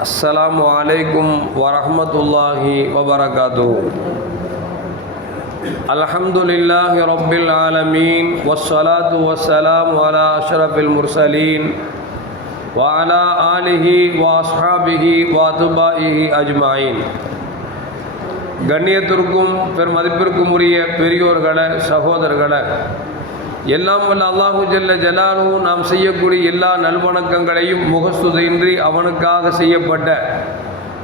السلام عليكم ورحمة الله وبركاته الحمد لله رب العالمين والصلاة والسلام على أشرف المرسلين وعلى آله وأصحابه وأتباعه أجمعين கண்ணியத்திற்கும் பெருமதிப்பிற்கும் உரிய பெரியோர்களே சகோதரர்களே எல்லாம் வல்ல அல்லாஹு ஜல்ல ஜலாலு நாம் செய்யக்கூடிய எல்லா நல்வணக்கங்களையும் முகஸ்துதையின்றி அவனுக்காக செய்யப்பட்ட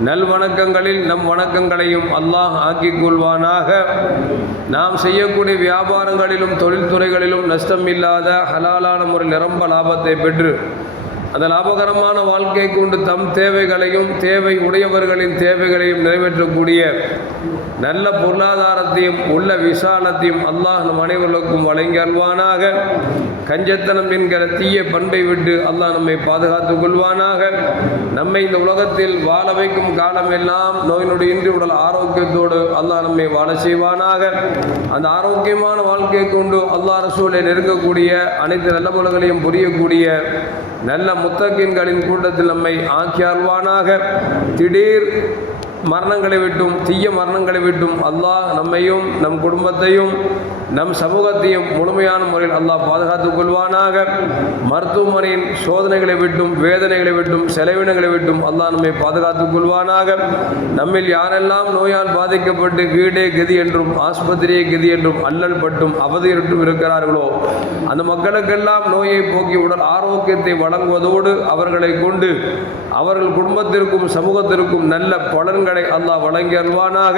நல்வணக்கங்களில் நம் வணக்கங்களையும் அல்லாஹ் ஆக்கிக் கொள்வானாக. நாம் செய்யக்கூடிய வியாபாரங்களிலும் தொழில்துறைகளிலும் நஷ்டம் இல்லாத ஹலாலான முறையில் நிரம்ப லாபத்தை பெற்று அந்த லாபகரமான வாழ்க்கை கொண்டு தம் தேவைகளையும் தேவை உடையவர்களின் தேவைகளையும் நிறைவேற்றக்கூடிய நல்ல பொருளாதாரத்தையும் உள்ள விசாலத்தையும் அல்லாஹ் நம் அனைவர்களுக்கும் வழங்கி அல்வானாக கஞ்சத்தனம் என்கிற தீய பண்பை விட்டு அல்லாஹ் நம்மை பாதுகாத்துக் கொள்வானாக. நம்மை இந்த உலகத்தில் வாழ வைக்கும் காலமெல்லாம் நோய் நொடியின்றி உடல் ஆரோக்கியத்தோடு அல்லாஹ் நம்மை வாழ செய்வானாக. அந்த ஆரோக்கியமான வாழ்க்கையை கொண்டு அல்லாஹ் ரசூலை நெருங்கக்கூடிய அனைத்து நல்ல முறைகளையும் புரியக்கூடிய நல்ல முத்தகின்களின் கூட்டத்தில் நம்மை ஆக்கி அருள்வானாக. திடீர் மரணங்களை விட்டும் தீய மரணங்களை விட்டும் அல்லாஹ் நம்மையும் நம் குடும்பத்தையும் நம் சமூகத்தையும் முழுமையான முறையில் அல்லாஹ் பாதுகாத்துக் கொள்வானாக. மருத்துவமனையின் சோதனைகளை விட்டும் வேதனைகளை விட்டும் செலவினங்களை விட்டும் அல்லாஹ் நம்மை பாதுகாத்துக் கொள்வானாக. நம்மில் யாரெல்லாம் நோயால் பாதிக்கப்பட்டு வீடே கதி என்றும் ஆஸ்பத்திரியே கதி என்றும் அல்லல் பட்டும் அவதியிட்டும் இருக்கிறார்களோ அந்த மக்களுக்கெல்லாம் நோயை போக்கி உடல் ஆரோக்கியத்தை வழங்குவதோடு அவர்களை கொண்டு அவர்கள் குடும்பத்திற்கும் சமூகத்திற்கும் நல்ல பலன்கள் அல்லாஹ் வழங்கி அல்வானாக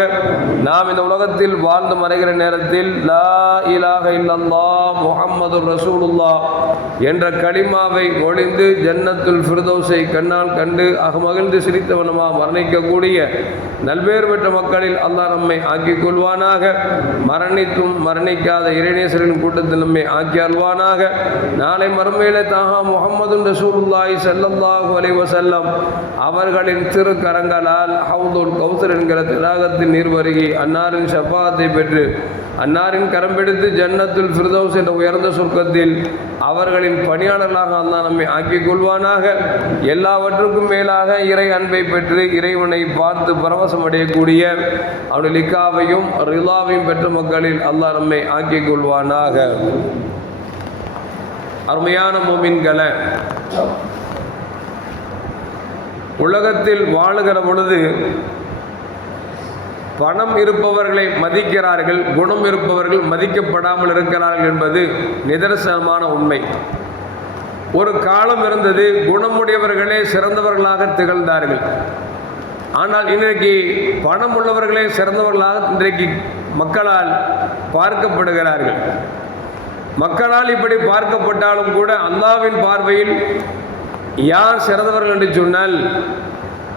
நாம் இந்த உலகத்தில் வாழ்ந்து மறைகிற நேரத்தில் லா இலாக இல்லல்லா முகம்மது ரசூலுல்லா என்ற களிமாவை ஒழிந்து ஜன்னத்துல் ஃபிர்தௌஸை கண்ணால் கண்டு அகமகிழ்ந்து சிரித்தவனமா மரணிக்கக்கூடிய நல்வேறு பெற்ற மக்களில் அல்லாஹ் நம்மை ஆக்கிக் கொள்வானாக. மரணித்தும் மரணிக்காத இறைநேசரின் கூட்டத்தில் நம்மை ஆக்கி அல்வானாக நாளை மறுமையிலே தாகா முகமது ரசூலுல்லாய் செல்லல்லாஹு அலைவசல்லம் அவர்களின் திருக்கரங்களால் ஹவுது ஹவுதுல் கௌசர் என்கிற திலாகத்தின் நீர் வருகி அன்னாரின் ஷஃபாத்தை பெற்று அன்னாரின் கரம் பிடித்து ஜன்னத்துல் ஃபிர்தௌஸ் என்ற உயர்ந்த சொர்க்கத்தில் அவர்களின் பணியாளர்களாக அல்லாஹ் நம்மை ஆக்கிக் கொள்வானாக. எல்லாவற்றுக்கும் மேலாக இறை அன்பை பெற்று இறைவனை பார்த்து பரவசம் அடையக்கூடிய அவனுடைய லிக்காவையும் ரிலாவையும் பெற்ற மக்களில் அல்லாஹ் நம்மை ஆக்கிக் கொள்வானாக. அருமையான மோமின்களை உலகத்தில் வாழுகிற பொழுது பணம் இருப்பவர்களை மதிக்கிறார்கள் குணம் இருப்பவர்கள் மதிக்கப்படாமல் இருக்கிறார்கள் என்பது நிதர்சனமான உண்மை. ஒரு காலம் இருந்தது குணமுடையவர்களே சிறந்தவர்களாக திகழ்ந்தார்கள். ஆனால் இன்றைக்கு பணம் உள்ளவர்களே சிறந்தவர்களாக இன்றைக்கு மக்களால் பார்க்கப்படுகிறார்கள். மக்களால் இப்படி பார்க்கப்பட்டாலும் கூட அல்லாவின் பார்வையில் யார் சிறந்தவர்கள் என்று சொன்னால்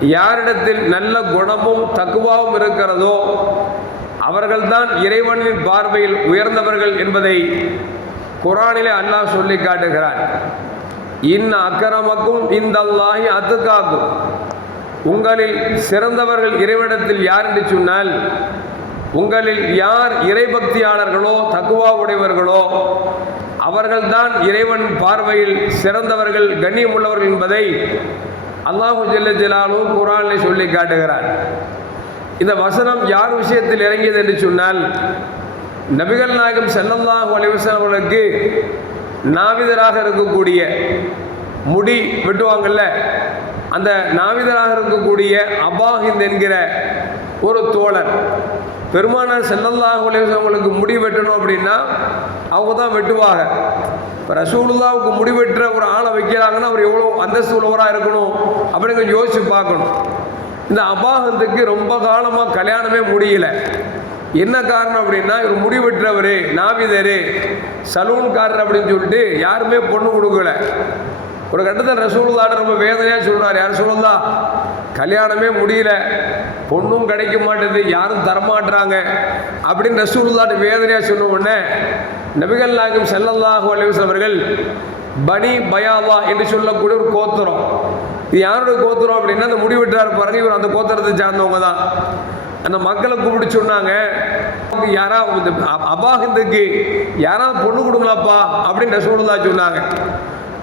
யாரிடத்தில் நல்ல குணமும் தக்குவாவும் இருக்கிறதோ அவர்கள்தான் இறைவனின் பார்வையில் உயர்ந்தவர்கள் என்பதை குரானிலே அல்லாஹ் சொல்லி காட்டுகிறான். இன் அக்கரமக்கும் இந்த அல்லாஹி அத்துக்காக்கும். உங்களில் சிறந்தவர்கள் இறைவனிடத்தில் யார் என்று சொன்னால் உங்களில் யார் இறைபக்தியாளர்களோ தக்குவா உடையவர்களோ அவர்கள்தான் இறைவன் பார்வையில் சிறந்தவர்கள் கண்ணியமுள்ளவர்கள் என்பதை அல்லாஹு ஜெல்ல ஜலாலு குரானில் சொல்லி காட்டுகிறார். இந்த வசனம் யார் விஷயத்தில் இறங்கியது என்று சொன்னால் நபிகள் நாயகம் செல்லல்லாஹு அலிவசன் அவர்களுக்கு நாவிதராக இருக்கக்கூடிய முடி வெட்டுவாங்கல்ல அந்த நாவிதராக இருக்கக்கூடிய அபாஹிந்த் என்கிற ஒரு தோழர் பெருமானார் செல்லல்லாஹு அலிவசன் அவங்களுக்கு முடி வெட்டணும் அப்படின்னா அவங்க தான் வெட்டுவாங்க. இப்போ ரசூலுல்லாவுக்கு முடிவெட்டுற ஒரு ஆளை வைக்கிறாங்கன்னா அவர் எவ்வளோ அந்தஸ்து உள்ளவராக இருக்கணும் அப்படிங்க யோசிச்சு பார்க்கணும். இந்த அபாகத்துக்கு ரொம்ப காலமாக கல்யாணமே முடியல. என்ன காரணம் அப்படின்னா இவர் முடி வெட்டுறவர் நாவிதர் சலூன்காரர் அப்படின்னு சொல்லிட்டு யாருமே பொண்ணு கொடுக்கல. ஒரு கட்டத்தில் ரசூலுல்லாட்ட ரொம்ப வேதனையாக சொல்கிறார் யார் சொல்லலா கல்யாணமே முடியல. பொண்ணும் கிடைக்க மாட்டேது யாரும் தரமாட்டுறாங்க அப்படின்னு ரசூலுல்லாட்ட வேதனையாக சொன்ன உடனே நபிகள் நாயகம் செல்லல்லாஹு அலிவஸ் அவர்கள் பனி பயாலா என்று சொல்லக்கூடிய ஒரு கோத்திரம். இது யாருடைய கோத்திரம் அப்படின்னா அந்த முடிவெட்டுறாரு பாருங்க இவர் அந்த கோத்திரத்தை சார்ந்தவங்க தான். அந்த மக்களை கூப்பிட்டு சொன்னாங்க யாராவது அபாகத்துக்கு யாராவது பொண்ணு கொடுங்களாப்பா? அப்படின்னு ரசூலுல்லா சொன்னாங்க.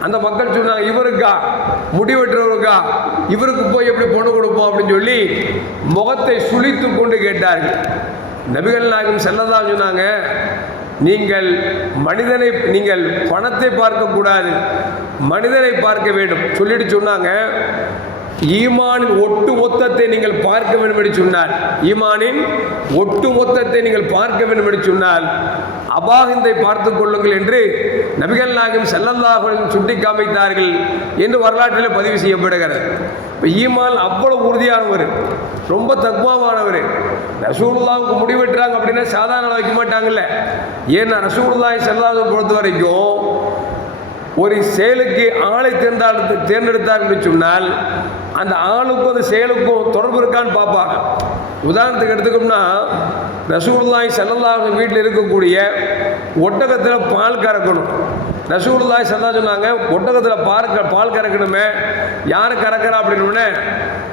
அந்த மக்கள் சொன்னாங்க இவருக்கா? முடி வெட்டுறவருக்கா இவருக்கு போய் எப்படி பொண்ணு கொடுப்போம் அப்படின்னு சொல்லி முகத்தை சுழித்து கொண்டு கேட்டார்கள். நபிகள் நாயகம் செல்லதான் சொன்னாங்க நீங்கள் மனிதனை நீங்கள் பணத்தை பார்க்கக்கூடாது மனிதனை பார்க்க வேண்டும். சொல்லிட்டு சொன்னாங்க. ஈமானின் ஒட்டு மொத்தத்தை நீங்கள் பார்க்க வேண்டும் என்று சொன்னார். ஈமானின் ஒட்டு மொத்தத்தை நீங்கள் பார்க்க வேண்டும் என்று சொன்னால் அபாகிந்தை பார்த்து கொள்ளுங்கள் என்று நபிகள் நாயகம் செல்லல்லாஹுடன் சுட்டி காமித்தார்கள் என்று வரலாற்றில் பதிவு செய்யப்படுகிறது. இப்போ ஈமான் அவ்வளவு உறுதியானவர் ரொம்ப தக்குவமானவர் ரசூல்லாவுக்கு முடிவெட்டுறாங்க அப்படின்னா சாதாரண வைக்க மாட்டாங்கல்ல. ஏன்னா ரசூல்லாய் செல்லாத பொறுத்த வரைக்கும் ஒரு செயலுக்கு ஆளை தேர்ந்தாடு தேர்ந்தெடுத்தார் சொன்னால் அந்த ஆளுக்கும் அந்த செயலுக்கும் தொடர்பு இருக்கான்னு பார்ப்பாங்க. உதாரணத்துக்கு எடுத்துக்கோம்னா ரசூல்லாய் செல்லல்லாஹ் வீட்டில் இருக்கக்கூடிய ஒட்டகத்தில் பால் கறக்கணும். ரசூல்லாய் செல்லா சொன்னாங்க ஒட்டகத்தில் பால் பால் கறக்கணுமே. யார் கறக்கிறா? அப்படின்னு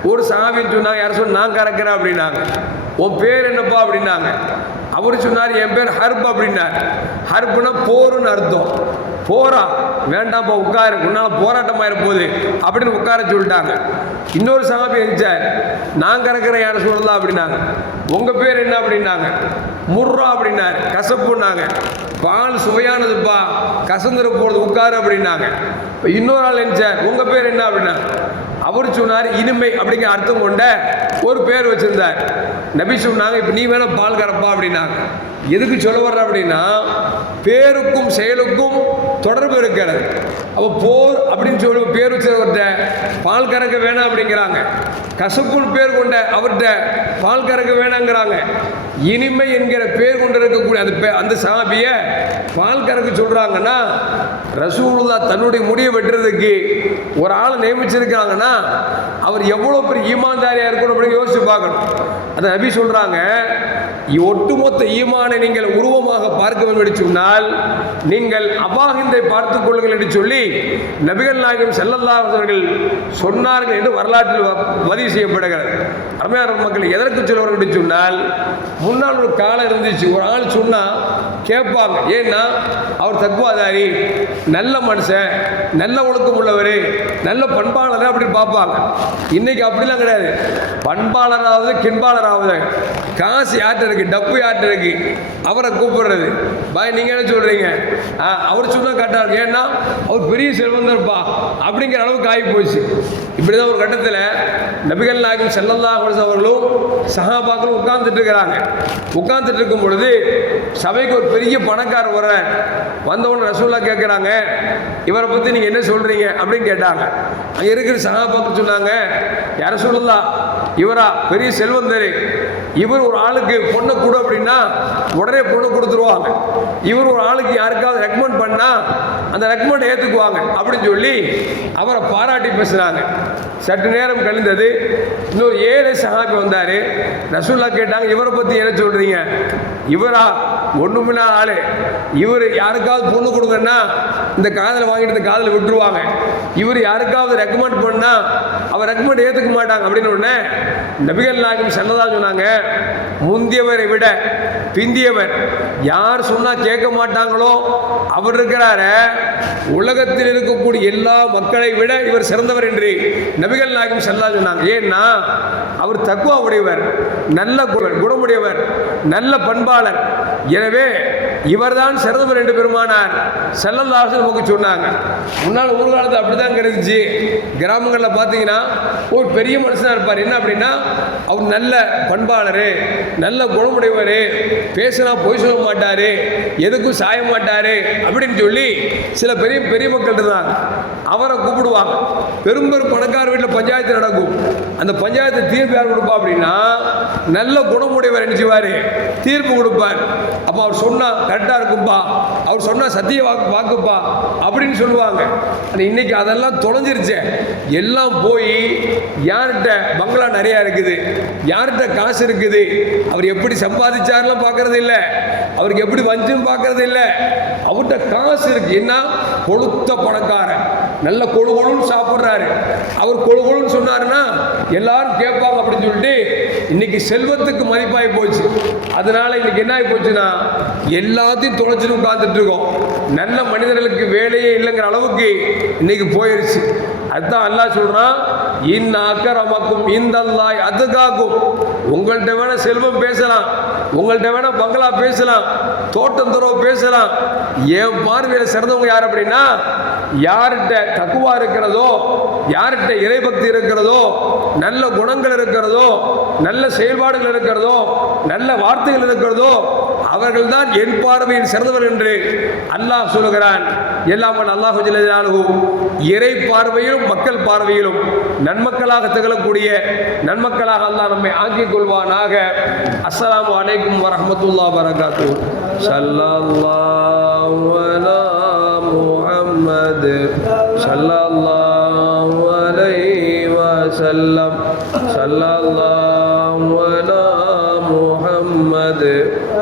ஒரு சாமின்னு சொன்னாங்க. யார் சொன்ன நான் கறக்கிறேன் அப்படின்னாங்க. உன் பேர் என்னப்பா? அப்படின்னாங்க. அவர் சொன்னார் என் பேர் ஹர்ப் அப்படின்னார். ஹர்ப்னா போருன்னு அர்த்தம். போரா வேண்டாம்ப்பா உட்காரு. உன்னால போராட்டமாக இருப்போது அப்படின்னு உட்கார சொல்லிட்டாங்க. இன்னொரு சகாபி இருந்துச்சார் நான் கறக்கிற யார் சொல்லலாம் அப்படின்னாங்க. உங்கள் பேர் என்ன? அப்படின்னாங்க. முர்ரா அப்படின்னாரு. கசப்புன்னாங்க. பால் சுவையானதுப்பா. கசந்துட போகிறது உட்காரு அப்படின்னாங்க. இப்போ இன்னொரு ஆள் இருந்துச்சார் உங்கள் பேர் என்ன? அப்படின்னாங்க. அவர் சொன்னார் இனிமை அப்படிங்கிற அர்த்தம் கொண்ட ஒரு பேர் வச்சிருந்தார். நபி சொன்னாங்க இப்போ நீ வேணால் பால் கறப்பா அப்படின்னாங்க. எதுக்கு சொல்ல வர்ற அப்படின்னா பேருக்கும் செயலுக்கும் தொடர்பு இருக்கிறது. அப்போ போர் அப்படின்னு சொல்லி பேர் வச்சவர்கிட்ட பால் கறக்க வேணாம் அப்படிங்கிறாங்க. கசப்புன் பேர் கொண்ட அவர்கிட்ட பால் கறக்க வேணாங்கிறாங்க. இனிமை என்கிற பேர் கொண்டு இருக்கக்கூடிய அந்த பே- அந்த சாபியை பால் கறக்க சொல்கிறாங்கன்னா ரசூலுல்லா தன்னுடைய முடியை வெட்டுறதுக்கு ஒரு ஆளை நியமிச்சிருக்காங்கன்னா அவர் எவ்வளோ பெரிய ஈமான்தாரியாக இருக்கணும் அப்படின்னு யோசிச்சு பார்க்கணும். அந்த நபி சொல்கிறாங்க ஒட்டுமொத்த ஈமானை நீங்கள் உருவமாக பார்க்க வேண்டும் என்று சொன்னால் நீங்கள் அபாகிந்தை பார்த்துக் கொள்ளுங்கள் என்று சொல்லி நபிகள் நாயகம் செல்லல்லாதவர்கள் சொன்னார்கள் என்று வரலாற்றில் வ- பதிவு செய்யப்படுகிறது. அருமையான மக்கள் எதற்கு சொல்லுவார்கள் என்று சொன்னால் முன்னால் ஒரு காலம் இருந்துச்சு. ஒரு ஆள் சொன்னால் கேட்பாங்க. ஏன்னா அவர் தக்குவாதாரி நல்ல மனுஷன் நல்ல ஒழுக்கம் உள்ளவர் நல்ல பண்பாளர் அப்படின்னு பார்ப்பாங்க. இன்றைக்கி அப்படிலாம் கிடையாது. பண்பாளராவது கிண்பாளராவது. காசு யார்கிட்ட இருக்கு டப்பு யார்கிட்ட இருக்கு. அவரை கூப்பிடுறது. பாய் நீங்க என்ன சொல்றீங்க? அவர் சொன்னா கரெக்டாக ஏன்னா அவர் பெரிய செல்வந்தர்ப்பா அப்படிங்கிற அளவுக்கு ஆகி போச்சு இப்படிதான் ஒரு கட்டத்தில் நபிகள் நாயகம் செல்லல்லா அவர்களும் சஹாபாக்களும் உட்கார்ந்துட்டு இருக்கிறாங்க. உட்கார்ந்துட்டு இருக்கும் பொழுது சபைக்கு ஒரு பெரிய பணக்காரர் வர்றார் வந்தவொடனே ரசூல்லா கேட்குறாங்க இவரை பற்றி நீங்கள் என்ன சொல்கிறீங்க அப்படின்னு கேட்டாங்க. அங்கே இருக்கிற சகாபாக்கள் சொன்னாங்க யார சொல்லலாம் இவரா பெரிய செல்வந்தர். இவர் ஒரு ஆளுக்கு பொண்ணை கொடு அப்படின்னா உடனே பொண்ணு கொடுத்துருவாங்க. இவர் ஒரு ஆளுக்கு யாருக்காவது ரெக்கமெண்ட் பண்ணால் அந்த ரெக்கமெண்ட் ஏற்றுக்குவாங்க அப்படின்னு சொல்லி அவரை பாராட்டி பேசுகிறாங்க சற்று நேரம் கழிந்தது இன்னொரு ஏழை சகாபி வந்தார். ரசூல்லா கேட்டாங்க இவரை பற்றி என்ன சொல்கிறீங்க இவரா ஒன்றுமில்லா ஆளு. இவர் யாருக்காவது பொண்ணு கொடுங்கன்னா இந்த காதலை வாங்கிட்டு இந்த காதலை விட்டுருவாங்க. இவர் யாருக்காவது ரெக்கமெண்ட் பண்ணா அவர் ரெக்கமெண்ட் ஏற்றுக்க மாட்டாங்க. அப்படின்னு உடனே நபிகள் நாயகம் செல்லதா சொன்னாங்க முந்தியவரை விட பிந்தியவர் யார் சொன்னால் கேட்க மாட்டாங்களோ அவர் இருக்கிறார. உலகத்தில் இருக்கக்கூடிய எல்லா மக்களை விட இவர் சிறந்தவர் என்று நபிகள் நாயகம் செல்லா சொன்னாங்க. ஏன்னா அவர் தக்குவா உடையவர் நல்ல குணமுடையவர் நல்ல பண்பாளர். எனவே இவர்தான் சிறந்தவர் என்று பெருமானார். செல்லல்லாசன் நமக்கு சொன்னாங்க. முன்னால் ஒரு காலத்தில் அப்படிதான் கிடைச்சு கிராமங்களில் பார்த்தீங்கன்னா ஒரு பெரிய மனுஷனாக இருப்பார். என்ன அப்படின்னா அவர் நல்ல பண்பாளர் நல்ல குணமுடையவர் பேசினா பொய் சொல்ல மாட்டார் எதுக்கும் சாய மாட்டார் அப்படின்னு சொல்லி சில பெரிய பெரிய மக்கள் இருந்தாங்க அவரை கூப்பிடுவாங்க. பெரும்பெரும் பணக்கார வீட்டில் பஞ்சாயத்து நடக்கும். அந்த பஞ்சாயத்து தீர்ப்பு யார் கொடுப்பா அப்படின்னா நல்ல குணமுடையவர் என்ன தீர்ப்பு கொடுப்பார். அப்போ அவர் சொன்னால் கரெக்டாக இருக்கும்பா. அவர் சொன்னால் சத்திய வாக்கு வாக்குப்பா அப்படின்னு சொல்லுவாங்க. ஆனால் இன்னைக்கு அதெல்லாம் தொலைஞ்சிருச்சே. எல்லாம் போய் யார்கிட்ட பங்களா நிறையா இருக்குது? யார்கிட்ட காசு இருக்குது? அவர் எப்படி சம்பாதிச்சாருலாம் பார்க்கறது இல்லை. அவருக்கு எப்படி வஞ்சுன்னு பார்க்கறது இல்லை. அவர்கிட்ட காசு இருக்கு. என்ன? கொளுத்த பணக்காரன். நல்ல கொழு கொழுன்னு சாப்பிட்றாரு. அவர் கொழு கொழுன்னு சொன்னாருன்னா எல்லாரும் கேட்பாங்க அப்படின்னு சொல்லிட்டு இன்னைக்கு செல்வத்துக்கு மதிப்பாகி போச்சு. அதனால இன்னைக்கு என்ன ஆகி போச்சுன்னா எல்லாத்தையும் தொலைச்சிட்டு உட்காந்துட்டு இருக்கோம். நல்ல மனிதர்களுக்கு வேலையே இல்லைங்கிற அளவுக்கு இன்னைக்கு போயிடுச்சு அதுதான் அல்லா சொல்கிறான் இன் அக்கரமக்கும் இந்தல்லாய் அதுகாக்கும். உங்கள்கிட்ட வேணா செல்வம் பேசலாம் உங்கள்கிட்ட வேணா பங்களா பேசலாம் தோட்டம் துறவு பேசலாம். என் பார்வையில் சிறந்தவங்க யார் அப்படின்னா யார்கிட்ட தக்குவா இருக்கிறதோ யார்கிட்ட இறைபக்தி இருக்கிறதோ நல்ல குணங்கள் இருக்கிறதோ நல்ல செயல்பாடுகள் இருக்கிறதோ நல்ல வார்த்தைகள் இருக்கிறதோ அவர்கள் தான் என் பார்வையில் சிறந்தவர் என்று அல்லாஹ் சொல்லுகிறான். எல்லாம் அல்லாஹு இறை பார்வையிலும் மக்கள் பார்வையிலும் நன்மக்களாக திகழக்கூடிய நன்மக்களாக அல்லாஹ் நம்மை ஆக்கிக் கொள்வானாக. அஸ்லாம் வலைக்கும் வரமத்துல்லா வரகாத்து ஸல்லல்லாஹு அலா சல்லாஹ்